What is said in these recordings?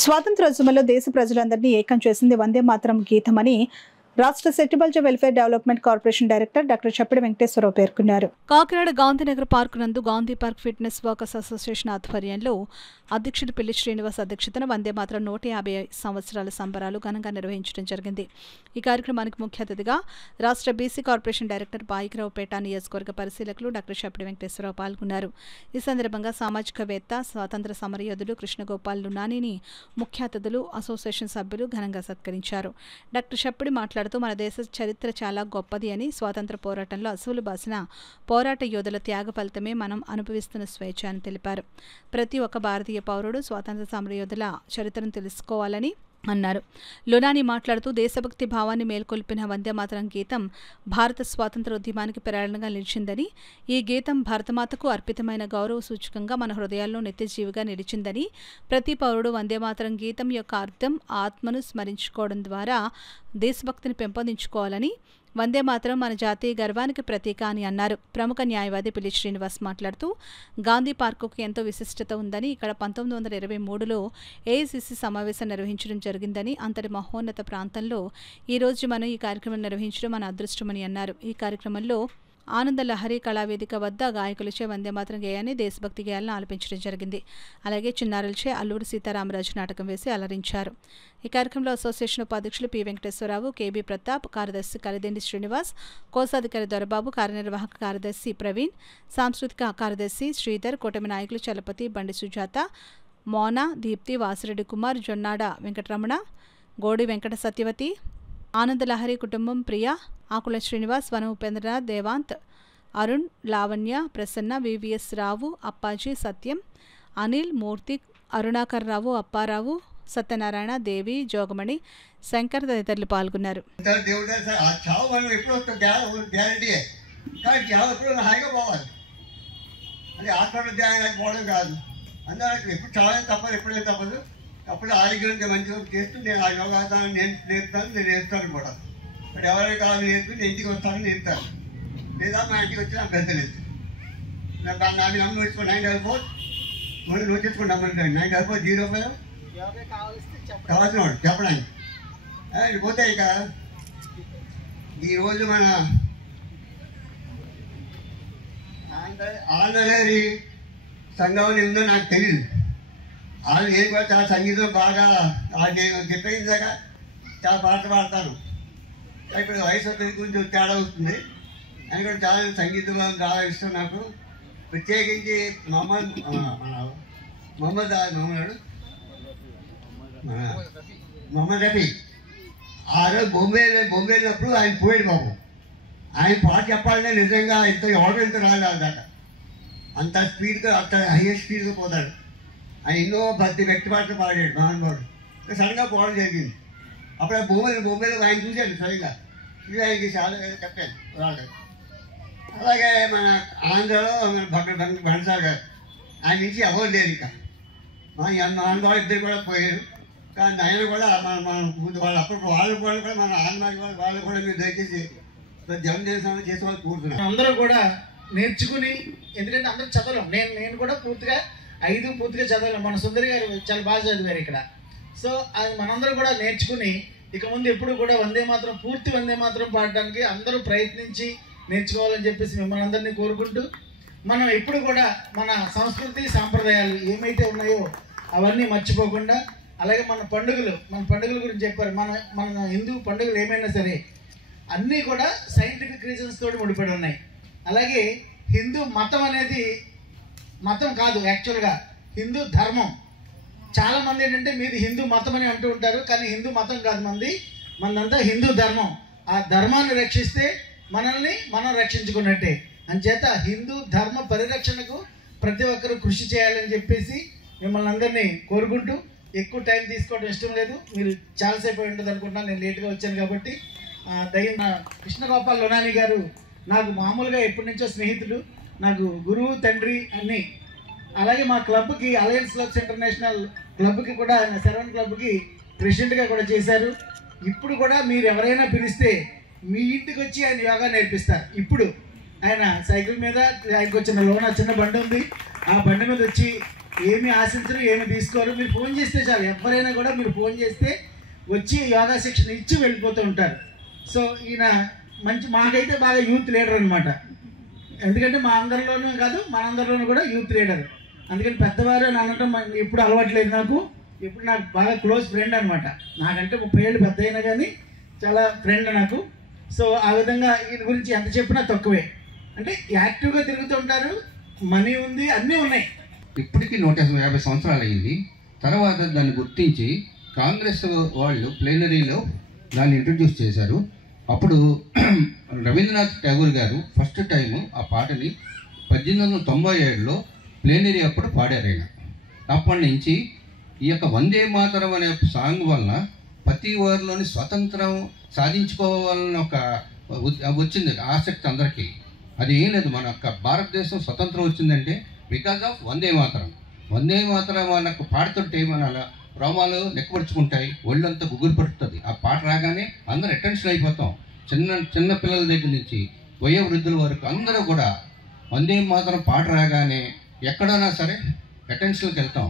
స్వాతంత్రోద్యమంలో దేశ ప్రజలందరినీ ఏకం చేసింది వందే మాతరం గీతమని రాష్ట్ర settlement welfare development corporation director doctor Chappidi Venkateswararao పేర్కొన్నారు. కాకినాడ గాంధీనగర్ పార్కు నందు Gandhi park fitness workers association ఆధ్వర్యంలో అధ్యక్షుడు పిల్లి శ్రీనివాస్ అధ్యక్షతన వందే మాతరం 150 సంవత్సరాల సంబరాలు ఘనంగా నిర్వహించడం జరిగింది. ఈ కార్యక్రమానికి ముఖ్య అతిథిగా రాష్ట్ర బీసీ కార్పొరేషన్ డైరెక్టర్ బాయికరావుపేట నియోజకవర్గ పరిశీలకులు డాక్టర్ చప్పిడి వెంకటేశ్వరరావు పాల్గొన్నారు. ఈ సందర్భంగా సామాజికవేత్త స్వాతంత్ర సమరయోధులు కృష్ణగోపాల్ లునానిని ముఖ్య అతిథులు అసోసియేషన్ సభ్యులు ఘనంగా సత్కరించారు. డాక్టర్ చప్పిడి మాట్లాడుతూ మన దేశ చరిత్ర చాలా గొప్పది అని, స్వాతంత్ర పోరాటంలో అసువులు బాసిన పోరాట యోధుల త్యాగ ఫలితమే మనం అనుభవిస్తున్న స్వేచ్ఛ అని తెలిపారు. ప్రతి ఒక్క భారతీయ పౌరుడు స్వాతంత్ర సమరయోధుల చరిత్రను తెలుసుకోవాలని అన్నారు. లునాని మాట్లాడుతూ దేశభక్తి భావాన్ని మేల్కొల్పిన వందే మాతరం గీతం భారత స్వాతంత్ర ఉద్యమానికి ప్రేరణగా నిలిచిందని, ఈ గీతం భారతమాతకు అర్పితమైన గౌరవ సూచకంగా మన హృదయాల్లో నిత్యజీవిగా నిలిచిందని, ప్రతి పౌరుడు వందే మాతరం గీతం యొక్క అర్థం ఆత్మను స్మరించుకోవడం ద్వారా దేశభక్తిని పెంపొందించుకోవాలని, వందే మాతరం మన జాతీయ గర్వానికి ప్రతీక అని అన్నారు. ప్రముఖ న్యాయవాది పిల్లి శ్రీనివాస్ మాట్లాడుతూ గాంధీ పార్కుకు ఎంతో విశిష్టత ఉందని, ఇక్కడ 1923లో ఏఐసిసి సమావేశం నిర్వహించడం జరిగిందని, అంతటి మహోన్నత ప్రాంతంలో ఈరోజు మనం ఈ కార్యక్రమం నిర్వహించడం మన అదృష్టమని అన్నారు. ఈ కార్యక్రమంలో ఆనంద లహరి కళావేదిక వద్ద గాయకులచే వందే మాతరం గేయాన్ని దేశభక్తి గేయాలను ఆలపించడం జరిగింది. అలాగే చిన్నారులచే అల్లూరి సీతారామరాజు నాటకం వేసి అలరించారు. ఈ కార్యక్రమంలో అసోసియేషన్ ఉపాధ్యక్షులు పి వెంకటేశ్వరరావు, కేబీ ప్రతాప్, కార్యదర్శి కలిదెండి శ్రీనివాస్, కోశాధికారి దొరబాబు, కార్యనిర్వాహక కార్యదర్శి ప్రవీణ్, సాంస్కృతిక కార్యదర్శి శ్రీధర్, కూటమి నాయకులు చలపతి, బండి సుజాత, మోనా, దీప్తి, వాసిరెడ్డి కుమార్, జొన్నాడ వెంకటరమణ, గోడి వెంకట సత్యవతి, ఆనందలహరి కుటుంబం, ప్రియ, ఆకుల శ్రీనివాస్, వన ఉపేంద్రనాథ్, దేవాంత్, అరుణ్, లావణ్య, ప్రసన్న, వివిఎస్ రావు, అప్పాజీ, సత్యం, అనిల్, మూర్తి, అరుణాకర్ రావు, అప్పారావు, సత్యనారాయణ, దేవి, జోగమణి, శంకర్ తదితరులు పాల్గొన్నారు. అప్పుడు ఆరోగ్యానికి మంచిగా చేస్తూ నేను ఆ యోగాసనం నేను నేర్పుతాను, నేను నేర్పుతాను కూడా. బట్ ఎవరికి కావాలి నేర్పి నేను ఇంటికి వస్తాను నేర్పుతాను, లేదా మా ఇంటికి వచ్చి నాకు పెద్దలేదు. నాకు నెంబర్ ఇచ్చుకో 944 మనం నోట్ చేసుకుంటాం 94405 కావాల్సిన వాడు చెప్పడానికి పోతే. ఇక ఈరోజు మన ఆంధ్రగారి సంఘం ఉందో నాకు తెలియదు. వాళ్ళు నేను కూడా చాలా సంగీతం బాగా నేను చెప్పేదాకా చాలా పాట పాడతాను. ఇప్పుడు వయసు గురించి తేడా అవుతుంది అని కూడా చాలా సంగీతం చాలా ఇష్టం నాకు. ప్రత్యేకించి మొహమ్మద్ రఫీ ఆ రోజు బొంబే వెళ్ళినప్పుడు ఆయన పోయాడు బాబు. ఆయన పాట చెప్పాలంటే నిజంగా ఇంత ఆర్డర్ ఇంత రాలేదు దాకా, అంత స్పీడ్గా అంత హైయెస్ట్ స్పీడ్గా పోతాడు. ఆయన ఎన్నో వ్యక్తి పాటలు పాడాడు మహానుభావుడు. సడన్గా పోవడం జరిగింది. అప్పుడు బొంబేలో ఆయన చూశాడు సరిగ్గా, ఆయనకి చాలా చెప్పాను వాళ్ళు. అలాగే మన ఆంధ్రలో మన బండసార్ గారు, ఆయన నుంచి ఎవరు లేరు. ఇంకా మా మహానుభావులు ఇద్దరు కూడా పోయారు. కానీ ఆయన కూడా మన వాళ్ళు అప్పుడు వాళ్ళు కూడా మన ఆంధ్ర వాళ్ళు కూడా మీరు దయచేసి జన్మదిన చేసే వాళ్ళు కూర్చున్నారు. అందరూ కూడా నేర్చుకుని, ఎందుకంటే అందరూ చదవలేం. నేను కూడా పూర్తిగా చదవలేం. మన సుందరి గారు చాలా బాగా చదివారు ఇక్కడ. సో అది మనందరూ కూడా నేర్చుకుని ఇక ముందు ఎప్పుడు కూడా వందే మాత్రం పూర్తి వందే మాత్రం పాడడానికి అందరూ ప్రయత్నించి నేర్చుకోవాలని చెప్పేసి మిమ్మల్ని అందరినీ కోరుకుంటూ, మనం ఎప్పుడు కూడా మన సంస్కృతి సాంప్రదాయాలు ఏమైతే ఉన్నాయో అవన్నీ మర్చిపోకుండా, అలాగే మన పండుగల గురించి చెప్పారు. మన హిందూ పండుగలు ఏమైనా సరే అన్నీ కూడా సైంటిఫిక్ రీజన్స్ తోటి ముడిపడి ఉన్నాయి. అలాగే హిందూ మతం అనేది మతం కాదు, యాక్చువల్గా హిందూ ధర్మం. చాలా మంది ఏంటంటే మీది హిందూ మతం అని అంటూ ఉంటారు, కానీ హిందూ మతం కాదు మనదంతా హిందూ ధర్మం. ఆ ధర్మాన్ని రక్షిస్తే మనల్ని మనం రక్షించుకున్నట్టే. అంచేత హిందూ ధర్మ పరిరక్షణకు ప్రతి ఒక్కరూ కృషి చేయాలని చెప్పేసి మిమ్మల్ని అందరినీ కోరుకుంటూ, ఎక్కువ టైం తీసుకోవడం ఇష్టం లేదు, మీరు చాలాసేపు ఉంటుంది అనుకుంటున్నాను, నేను లేట్గా వచ్చాను కాబట్టి. కృష్ణగోపాల్ లునాని గారు నాకు మామూలుగా ఎప్పటి నుంచో స్నేహితుడు, నాకు గురువు తండ్రి అన్ని. అలాగే మా క్లబ్కి అలయన్స్ క్లబ్స్ ఇంటర్నేషనల్ క్లబ్కి కూడా ఆయన సెరవన్ క్లబ్కి ప్రెసిడెంట్గా కూడా చేశారు. ఇప్పుడు కూడా మీరు ఎవరైనా పిలిస్తే మీ ఇంటికి వచ్చి ఆయన యోగా నేర్పిస్తారు. ఇప్పుడు ఆయన సైకిల్ మీద ఆయనకు వచ్చిన లోన చిన్న బండి ఉంది, ఆ బండి మీద వచ్చి ఏమి ఆశించరు, ఏమి తీసుకోరు. మీరు ఫోన్ చేస్తే చాలు, ఎవరైనా కూడా మీరు ఫోన్ చేస్తే వచ్చి యోగా శిక్షణ ఇచ్చి వెళ్ళిపోతూ ఉంటారు. సో ఈయన మాకైతే బాగా యూత్ లీడర్ అనమాట. ఎందుకంటే మా అందరిలోనూ కాదు, మనందరిలోనూ కూడా యూత్ లీడర్. అందుకని పెద్దవారు అని అనటం ఎప్పుడు అలవాట్లేదు నాకు. ఇప్పుడు నాకు బాగా క్లోజ్ ఫ్రెండ్ అనమాట. నాకంటే 30 ఏళ్ళు పెద్ద అయినా కానీ చాలా ఫ్రెండ్ నాకు. సో ఆ విధంగా ఈయన గురించి ఎంత చెప్పినా తక్కువే. అంటే యాక్టివ్గా తిరుగుతుంటారు, మనీ ఉంది, అన్నీ ఉన్నాయి. ఇప్పటికీ 150 సంవత్సరాలు అయింది. తర్వాత దాన్ని గుర్తించి కాంగ్రెస్ వాళ్ళు ప్లేనరీలో దాన్ని ఇంట్రడ్యూస్ చేశారు. అప్పుడు రవీంద్రనాథ్ ఠాగూర్ గారు ఫస్ట్ టైము ఆ పాటని 1897లో ప్లేనరీ అప్పుడు పాడారు ఆయన. అప్పటి నుంచి ఈ యొక్క వందే మాతరం అనే సాంగ్ వలన ప్రతి వారిలోని స్వతంత్రం సాధించుకోవాలని ఒక వచ్చింది ఆసక్తి అందరికీ. అది ఏం లేదు, మన యొక్క భారతదేశం స్వతంత్రం వచ్చిందంటే బికాజ్ ఆఫ్ వందే మాతరం. వందే మాతరం మనకు పాడుతుంటే మన రోమాలు నెక్కపరుచుకుంటాయి, ఒళ్ళంతా గుగ్గురు పడుతుంది. ఆ పాట రాగానే అందరూ అటెన్షన్ అయిపోతాం. చిన్న పిల్లల దగ్గర నుంచి వయోవృద్ధుల వరకు అందరూ కూడా వందే మాతరం పాట రాగానే ఎక్కడైనా సరే అటెన్షన్కి వెళ్తాం.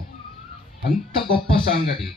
అంత గొప్ప సాంగ్ అది.